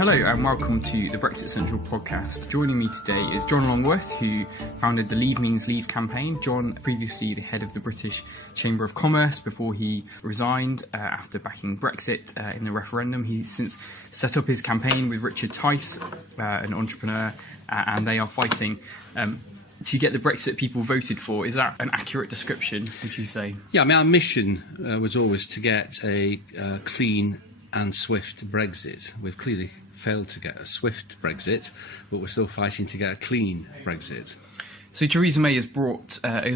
Hello and welcome to the Brexit Central podcast. Joining me today is John Longworth, who founded the Leave Means Leave campaign. John, previously the head of the British Chamber of Commerce before he resigned after backing Brexit in the referendum. He's since set up his campaign with Richard Tice, an entrepreneur, and they are fighting to get the Brexit people voted for. Is that an accurate description, would you say? Yeah, I mean, our mission was always to get a clean and swift Brexit. We've clearly failed to get a swift Brexit, but we're still fighting to get a clean Brexit. So Theresa May has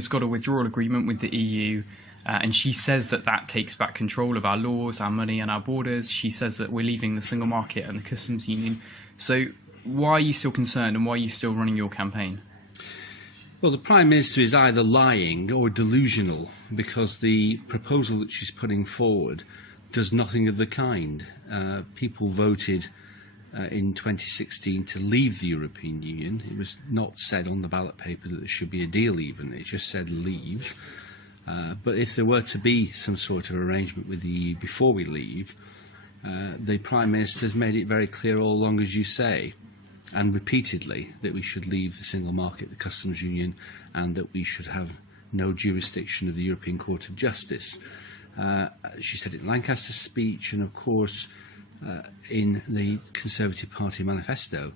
got a withdrawal agreement with the EU, and she says that takes back control of our laws, our money and our borders. She says that we're leaving the single market and the customs union. So why are you still concerned, and why are you still running your campaign? Well, the Prime Minister is either lying or delusional, because the proposal that she's putting forward does nothing of the kind. People voted in 2016 to leave the European Union. It was not said on the ballot paper that there should be a deal even, it just said leave. But if there were to be some sort of arrangement with the EU before we leave, the Prime Minister has made it very clear all along, as you say, and repeatedly, that we should leave the single market, the customs union, and that we should have no jurisdiction of the European Court of Justice. She said it in Lancaster's speech, and of course in the Conservative Party manifesto.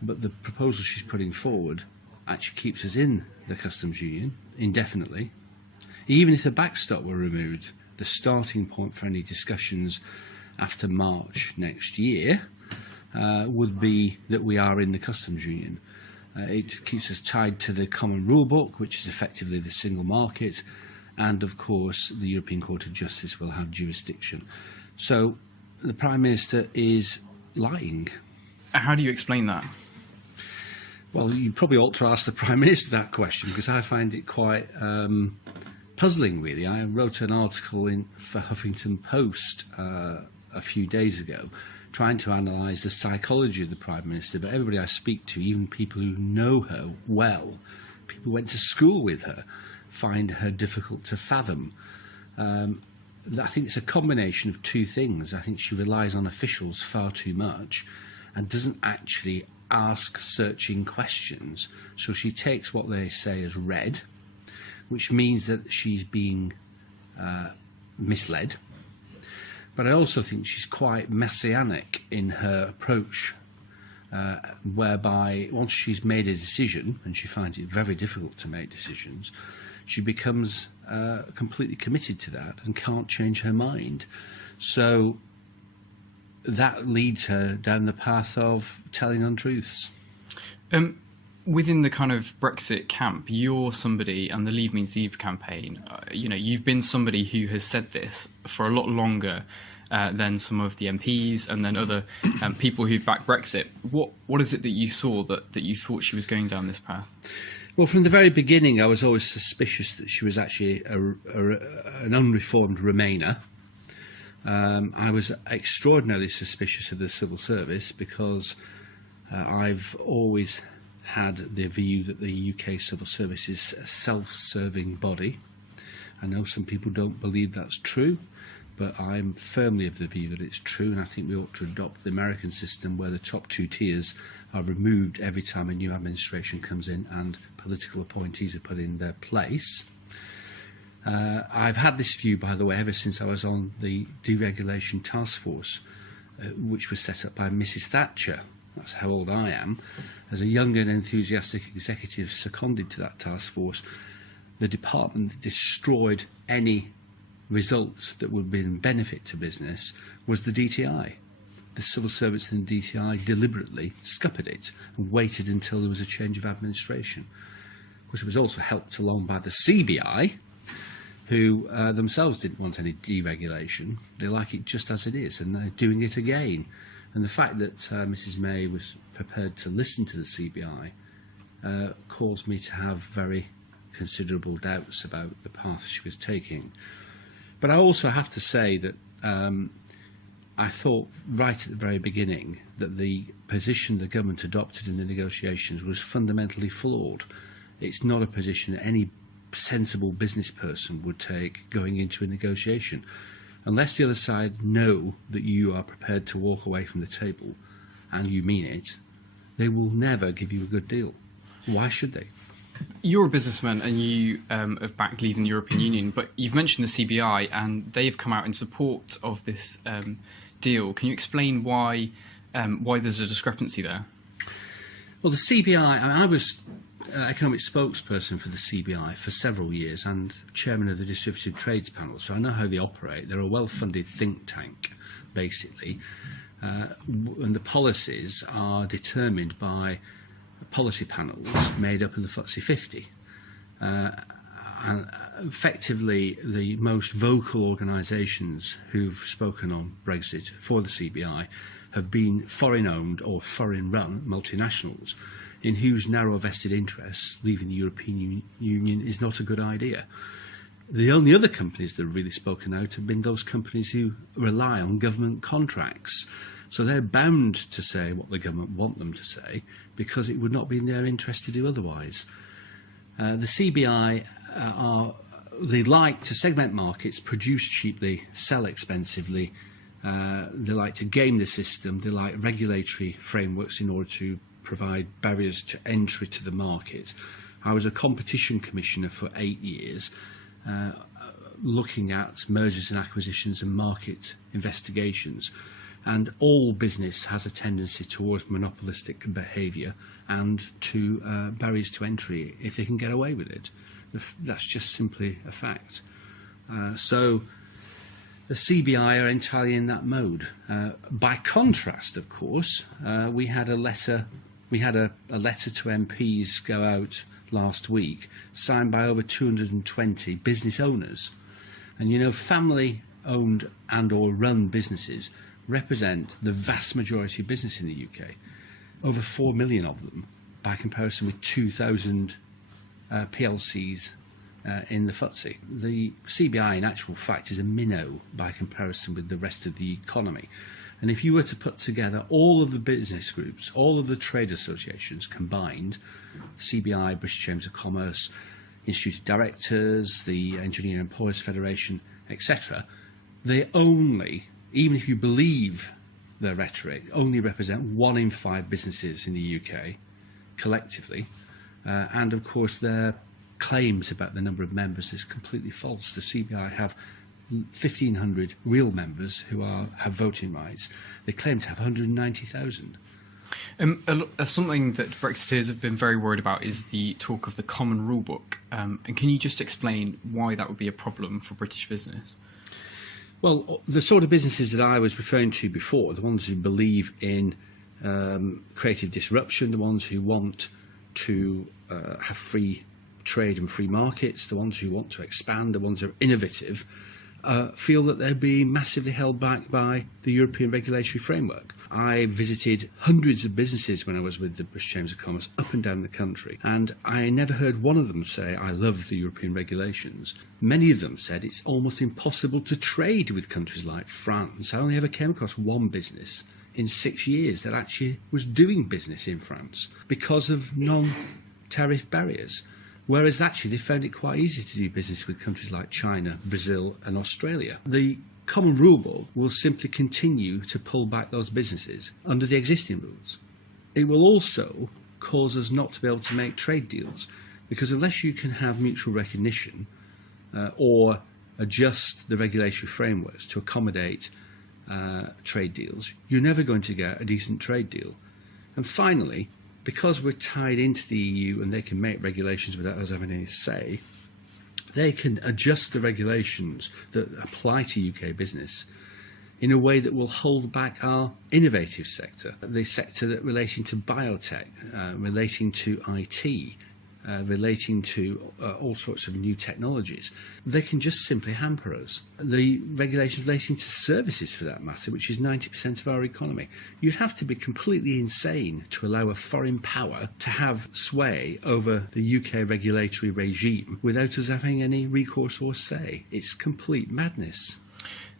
But the proposal she's putting forward actually keeps us in the customs union indefinitely. Even if the backstop were removed, the starting point for any discussions after March next year would be that we are in the customs union. It keeps us tied to the common rule book, which is effectively the single market, and of course the European Court of Justice will have jurisdiction. So the Prime Minister is lying. How do you explain that? Well, you probably ought to ask the Prime Minister that question, because I find it quite puzzling, really. I wrote an article for Huffington Post a few days ago trying to analyse the psychology of the Prime Minister, but everybody I speak to, even people who know her well, people who went to school with her, find her difficult to fathom. I think it's a combination of two things. I think she relies on officials far too much and doesn't actually ask searching questions. So she takes what they say as read, which means that she's being misled. But I also think she's quite messianic in her approach, whereby once she's made a decision, and she finds it very difficult to make decisions, she becomes completely committed to that and can't change her mind. So that leads her down the path of telling untruths. Within the kind of Brexit camp, you're somebody, and the Leave Means Leave campaign, you've been somebody who has said this for a lot longer than some of the MPs and then other people who've backed Brexit. What is it that you saw that you thought she was going down this path? Well, from the very beginning, I was always suspicious that she was actually an unreformed Remainer. I was extraordinarily suspicious of the civil service, because I've always had the view that the UK civil service is a self-serving body. I know some people don't believe that's true, but I'm firmly of the view that it's true, and I think we ought to adopt the American system, where the top two tiers are removed every time a new administration comes in and political appointees are put in their place. I've had this view, by the way, ever since I was on the deregulation task force, which was set up by Mrs. Thatcher. That's how old I am. As a young and enthusiastic executive seconded to that task force, the department that destroyed any result that would be in benefit to business was the DTI. The civil service and the DTI deliberately scuppered it and waited until there was a change of administration. Of course, it was also helped along by the CBI, who themselves didn't want any deregulation. They like it just as it is, and they're doing it again. And the fact that Mrs. May was prepared to listen to the CBI caused me to have very considerable doubts about the path she was taking. But I also have to say that I thought right at the very beginning that the position the government adopted in the negotiations was fundamentally flawed. It's not a position that any sensible business person would take going into a negotiation. Unless the other side know that you are prepared to walk away from the table and you mean it, they will never give you a good deal. Why should they? You're a businessman and you have backed leaving the European Union, but you've mentioned the CBI and they've come out in support of this deal. Can you explain why there's a discrepancy there? Well, the CBI, I was economic spokesperson for the CBI for several years and chairman of the Distributed Trades Panel, so I know how they operate. They're a well-funded think tank, basically, and the policies are determined by policy panels made up of the FTSE 50. And effectively, the most vocal organisations who've spoken on Brexit for the CBI have been foreign-owned or foreign-run multinationals in whose narrow vested interests leaving the European Union is not a good idea. The only other companies that have really spoken out have been those companies who rely on government contracts. So they're bound to say what the government want them to say because it would not be in their interest to do otherwise. The CBI they like to segment markets, produce cheaply, sell expensively. They like to game the system. They like regulatory frameworks in order to provide barriers to entry to the market. I was a competition commissioner for 8 years, looking at mergers and acquisitions and market investigations. And all business has a tendency towards monopolistic behaviour and to barriers to entry if they can get away with it. That's just simply a fact. So the CBI are entirely in that mode. By contrast, of course, we had a letter to MPs go out last week, signed by over 220 business owners. And you know, family-owned and or run businesses represent the vast majority of business in the UK. Over 4 million of them, by comparison with 2,000 PLCs in the FTSE. The CBI, in actual fact, is a minnow by comparison with the rest of the economy. And if you were to put together all of the business groups, all of the trade associations combined, CBI, British Chambers of Commerce, Institute of Directors, the Engineer Employers Federation, etc., they only, even if you believe their rhetoric, only represent 1 in 5 businesses in the UK collectively. And of course, their claims about the number of members is completely false. The CBI have 1,500 real members who have voting rights. They claim to have 190,000. Something that Brexiteers have been very worried about is the talk of the common rule book. And can you just explain why that would be a problem for British business? Well, the sort of businesses that I was referring to before, the ones who believe in creative disruption, the ones who want to have free trade and free markets, the ones who want to expand, the ones who are innovative, feel that they're being massively held back by the European regulatory framework. I visited hundreds of businesses when I was with the British Chambers of Commerce up and down the country, and I never heard one of them say, I love the European regulations. Many of them said it's almost impossible to trade with countries like France. I only ever came across one business in 6 years that actually was doing business in France because of non-tariff barriers. Whereas actually they found it quite easy to do business with countries like China, Brazil and Australia. The common rule book will simply continue to pull back those businesses under the existing rules. It will also cause us not to be able to make trade deals, because unless you can have mutual recognition or adjust the regulatory frameworks to accommodate trade deals, you're never going to get a decent trade deal. And finally, because we're tied into the EU and they can make regulations without us having any say, they can adjust the regulations that apply to UK business in a way that will hold back our innovative sector, the sector that relating to biotech, relating to IT, relating to all sorts of new technologies. They can just simply hamper us. The regulations relating to services, for that matter, which is 90% of our economy. You'd have to be completely insane to allow a foreign power to have sway over the UK regulatory regime without us having any recourse or say. It's complete madness.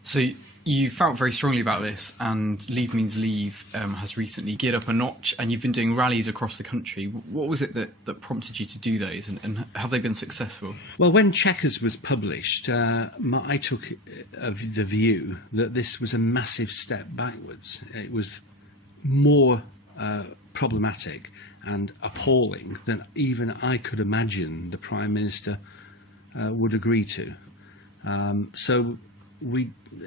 So you felt very strongly about this, and Leave Means Leave has recently geared up a notch, and you've been doing rallies across the country. What was it that prompted you to do those, and have they been successful? Well, when Chequers was published, I took the view that this was a massive step backwards. It was more problematic and appalling than even I could imagine the Prime Minister would agree to. So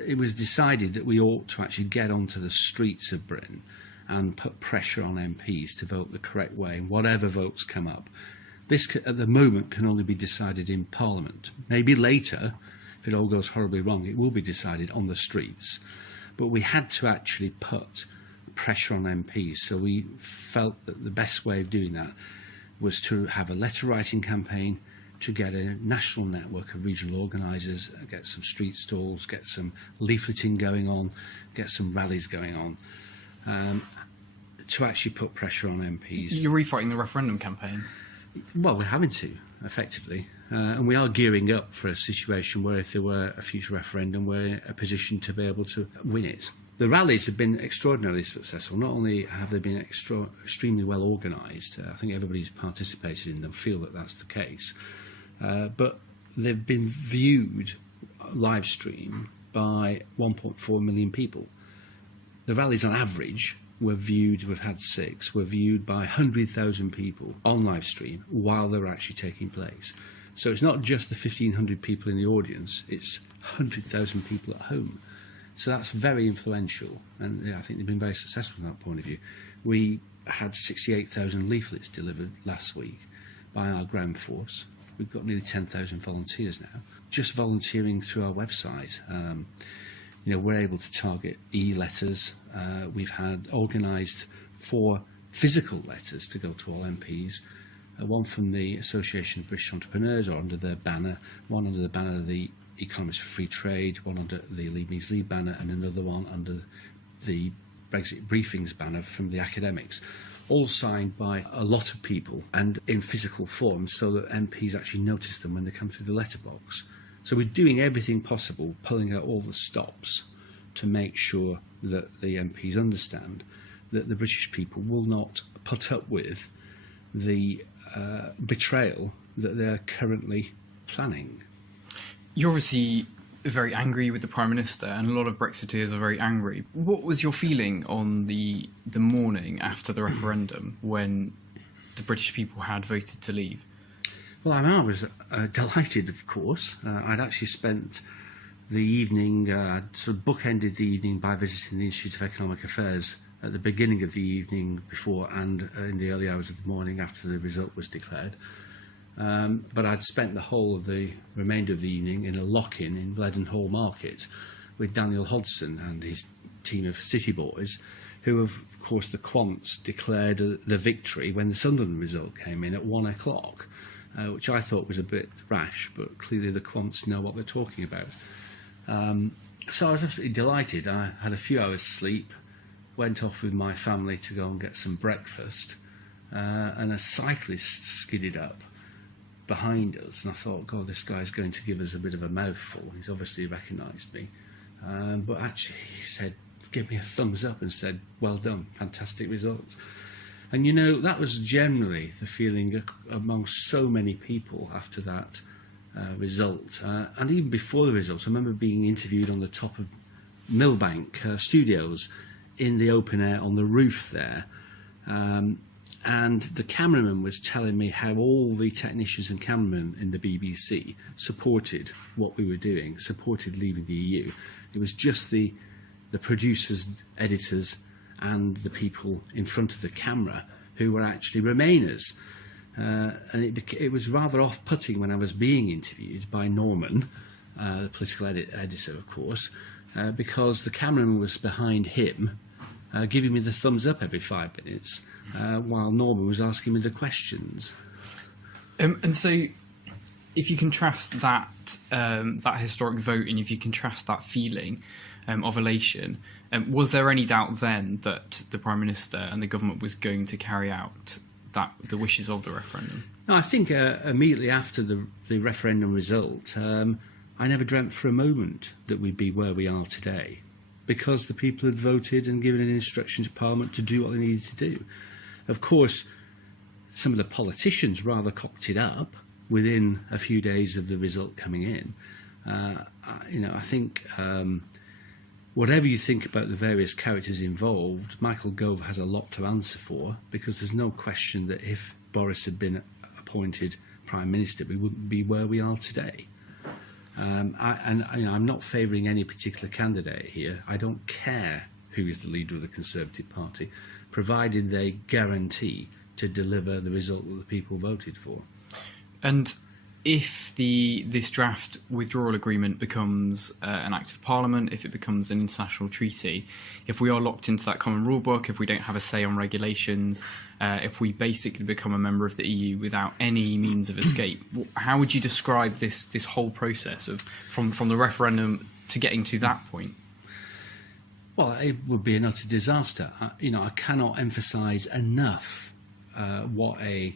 it was decided that we ought to actually get onto the streets of Britain and put pressure on MPs to vote the correct way, whatever votes come up. This, at the moment, can only be decided in Parliament. Maybe later, if it all goes horribly wrong, it will be decided on the streets. But we had to actually put pressure on MPs, so we felt that the best way of doing that was to have a letter-writing campaign, to get a national network of regional organisers, get some street stalls, get some leafleting going on, get some rallies going on, to actually put pressure on MPs. You're refighting the referendum campaign? Well, we're having to, effectively. And we are gearing up for a situation where if there were a future referendum, we're in a position to be able to win it. The rallies have been extraordinarily successful. Not only have they been extremely well organised, I think everybody who's participated in them feel that that's the case, but they've been viewed live stream by 1.4 million people. The rallies on average were viewed, we've had 6, were viewed by 100,000 people on live stream while they were actually taking place. So it's not just the 1,500 people in the audience, it's 100,000 people at home. So that's very influential, and I think they've been very successful from that point of view. We had 68,000 leaflets delivered last week by our ground force. We've got nearly 10,000 volunteers now, just volunteering through our website. We're able to target e-letters. We've had organised 4 physical letters to go to all MPs, one from the Association of British Entrepreneurs, or under their banner, one under the banner of the Economists for Free Trade, one under the Leave Means Leave banner, and another one under the Brexit Briefings banner from the academics, all signed by a lot of people and in physical form so that MPs actually notice them when they come through the letterbox. So we're doing everything possible, pulling out all the stops to make sure that the MPs understand that the British people will not put up with the betrayal that they're currently planning. You're obviously very angry with the Prime Minister, and a lot of Brexiteers are very angry. What was your feeling on the morning after the referendum when the British people had voted to leave? Well, I was delighted, of course. I'd actually spent the evening, sort of bookended the evening by visiting the Institute of Economic Affairs at the beginning of the evening before and in the early hours of the morning after the result was declared. But I'd spent the whole of the remainder of the evening in a lock-in in Leadenhall Market with Daniel Hodgson and his team of city boys, who, of course, the Quants declared the victory when the Sunderland result came in at 1 o'clock. Which I thought was a bit rash, but clearly the Quants know what they're talking about. So I was absolutely delighted. I had a few hours sleep, went off with my family to go and get some breakfast, and a cyclist skidded up behind us, and I thought, God, this guy's going to give us a bit of a mouthful. He's obviously recognised me. But actually he said, gave me a thumbs up and said, well done, fantastic results. And that was generally the feeling among so many people after that result. And even before the results, I remember being interviewed on the top of Millbank Studios in the open air on the roof there. And the cameraman was telling me how all the technicians and cameramen in the BBC supported what we were doing, supported leaving the EU. It was just the producers, editors, and the people in front of the camera who were actually Remainers. And it was rather off-putting when I was being interviewed by Norman, the political editor, of course, because the cameraman was behind him, giving me the thumbs up every 5 minutes, while Norman was asking me the questions. And so, if you contrast that historic vote, and if you contrast that feeling of elation, was there any doubt then that the Prime Minister and the government was going to carry out the wishes of the referendum? No, I think immediately after the referendum result, I never dreamt for a moment that we'd be where we are today, because the people had voted and given an instruction to Parliament to do what they needed to do. Of course, some of the politicians rather cocked it up within a few days of the result coming in. I think whatever you think about the various characters involved, Michael Gove has a lot to answer for, because there's no question that if Boris had been appointed Prime Minister, we wouldn't be where we are today. I'm not favouring any particular candidate here. I don't care who is the leader of the Conservative Party, provided they guarantee to deliver the result that the people voted for. And if this draft withdrawal agreement becomes an act of parliament, if it becomes an international treaty, if we are locked into that common rule book, if we don't have a say on regulations, if we basically become a member of the EU without any means of escape, how would you describe this whole process from the referendum to getting to that point? Well, it would be an utter disaster. I cannot emphasise enough what a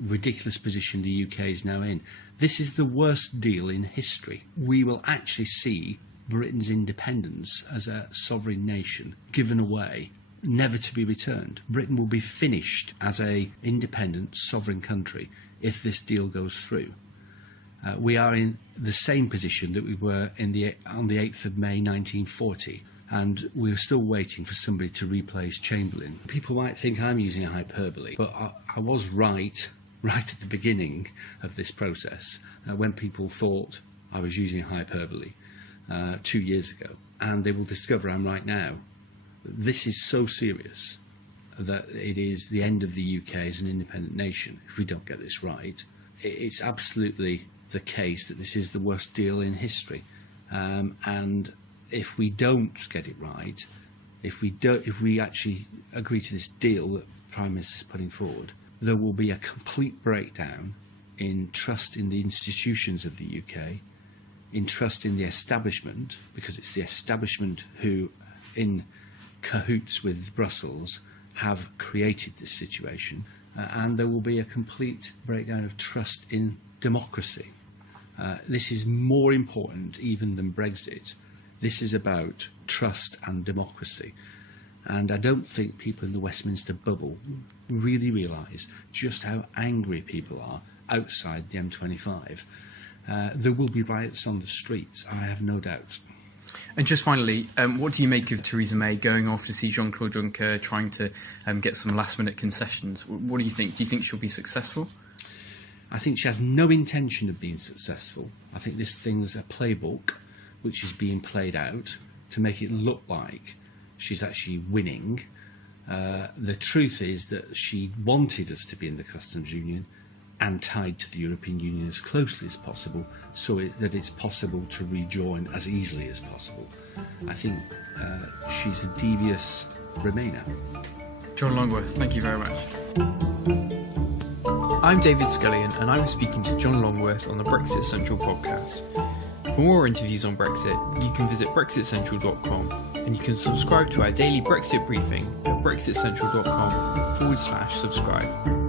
ridiculous position the UK is now in. This is the worst deal in history. We will actually see Britain's independence as a sovereign nation given away, never to be returned. Britain will be finished as an independent sovereign country if this deal goes through. We are in the same position that we were on the 8th of May 1940. And we're still waiting for somebody to replace Chamberlain. People might think I'm using hyperbole, but I was right at the beginning of this process when people thought I was using hyperbole 2 years ago. And they will discover I'm right now. This is so serious that it is the end of the UK as an independent nation if we don't get this right. It's absolutely the case that this is the worst deal in history. And if we don't get it right, if we actually agree to this deal that the Prime Minister is putting forward, there will be a complete breakdown in trust in the institutions of the UK, in trust in the establishment, because it's the establishment who, in cahoots with Brussels, have created this situation, and there will be a complete breakdown of trust in democracy. This is more important even than Brexit. This is about trust and democracy. And I don't think people in the Westminster bubble really realise just how angry people are outside the M25. There will be riots on the streets, I have no doubt. And just finally, what do you make of Theresa May going off to see Jean-Claude Juncker, trying to get some last-minute concessions? What do you think? Do you think she'll be successful? I think she has no intention of being successful. I think this thing's a playbook which is being played out to make it look like she's actually winning. The truth is that she wanted us to be in the customs union and tied to the European Union as closely as possible, so that it's possible to rejoin as easily as possible. I think she's a devious Remainer. John Longworth, thank you very much. I'm David Scullion, and I'm speaking to John Longworth on the Brexit Central podcast. For more interviews on Brexit, you can visit brexitcentral.com, and you can subscribe to our daily Brexit briefing at brexitcentral.com/subscribe.